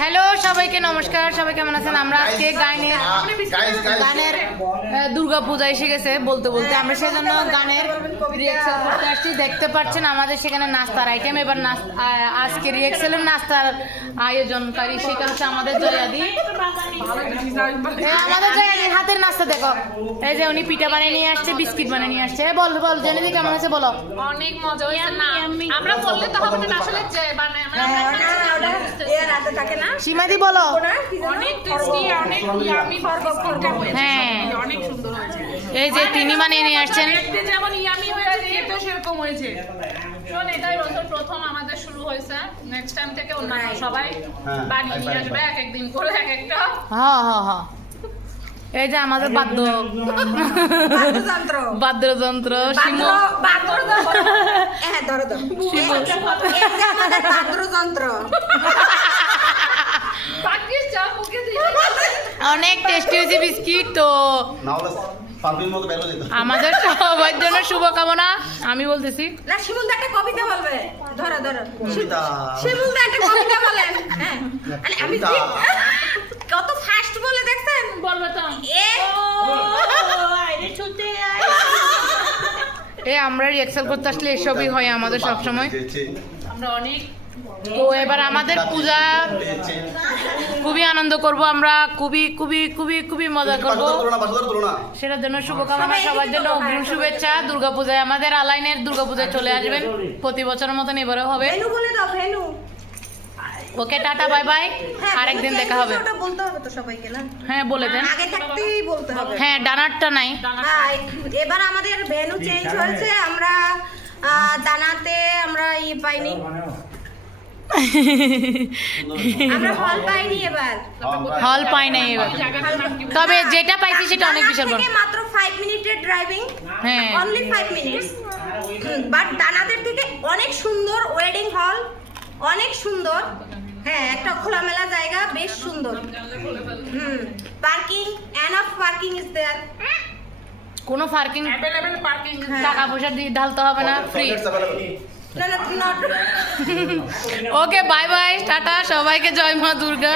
Hello সবাইকে নমস্কার, সবাই কেমন আছেন? আমরা আজকে গানের দুর্গা পূজা এসে গেছে বলতে বলতে, আমরা সেজন্য গানের রিহার্সাল করতে আসছি। দেখতে পাচ্ছেন আমাদের সেখানে নাস্তার আইটেম। এবার আজকে রিহার্সালের নাস্তার আয়োজনকারী সেটা হচ্ছে আমাদের জয়াদি। আমাদের জয়াদির হাতের নাস্তা দেখো, এই যে উনি পিঠা বানিয়ে নিয়ে আসছে, বিস্কিট বানিয়ে নিয়ে আসছে। বল বল জেনেদি কেমন আছে বলো। অনেক মজা হয়েছে না, আমরা বললে তো হবে না, আসলে যে বানায় সীমাদি বলো। অনেক টেস্টি, অনেক ইয়ামি বিস্কিটটা হয়েছে। হ্যাঁ, অনেক সুন্দর হয়েছে। এই যে তিনি বানিয়ে নিয়ে আসছেন। দেখতে যেমন ইয়ামি হয়েছে, খেতেও সেরকম হয়েছে। শোন, এটাই বছর প্রথম আমাদের শুরু হয়েছে। নেক্সট টাইম থেকে অন্যান্য সবাই বানিয়ে নিয়ে আসবে এক একদিন করে এক একটা। হ্যাঁ হ্যাঁ হ্যাঁ, এই যে আমাদের বাদ্যযন্ত্র শিমু, অনেক টেস্টি হয়েছে বিস্কিট। তো আমাদের সবার জন্য শুভকামনা। আমি বলতেছি না, শিমুল একটা কবিতা বলবে। ধরো ধরো শিমুল একটা কবিতা বলেন। হ্যাঁ, আমি কত ফাস্ট বলে দেখছেন। বলবো তো আমরা রিহার্সাল করতে আসলে এসবই হয় আমাদের সবসময়। আমরা অনেক তো এবার আমাদের পূজা খুবই আনন্দ করব, আমরা খুবই খুবই খুবই খুবই মজা করব। সেটার জন্য শুভকামনা, সবার জন্য অগ্রিম শুভেচ্ছা। দুর্গাপূজায় আমাদের আলাইনের দুর্গাপূজায় চলে আসবেন, প্রতি বছরের মতন এবারও হবে। ভেনু বলে দাও, ভেনু। ওকে, টাটা বাই বাই, আরেকদিন দেখা হবে। ওটা বলতে হবে তো সবাইকে না? হ্যাঁ বলে দেন। আগে থাকতেই বলতে হবে। হ্যাঁ, ডানারটা নাই। এবার আমাদের ভেনু চেঞ্জ হয়েছে। আমরা দানাতে আমরা পাইনি, আমরা হল পাইনি এবার। হল পাই নাই এবার, তবে যেটা পাইছি সেটা অনেক বিশাল বড়। মাত্র 5 মিনিটের ড্রাইভিং, হ্যাঁ অনলি 5 মিনিটস। বাট দানাদের থেকে অনেক সুন্দর ওয়েডিং হল, অনেক সুন্দর। হ্যাঁ, একটা খোলামেলা জায়গা, বেশ সুন্দর। Parking, enough parking is there. কোনো পার্কিং, অ্যাভেলেবল পার্কিং, টাকা পয়সা দিয়ে ঢালতে হবে না, ফ্রি। না না, not. Okay, bye bye, tata, সবাইকে জয় মা দুর্গা।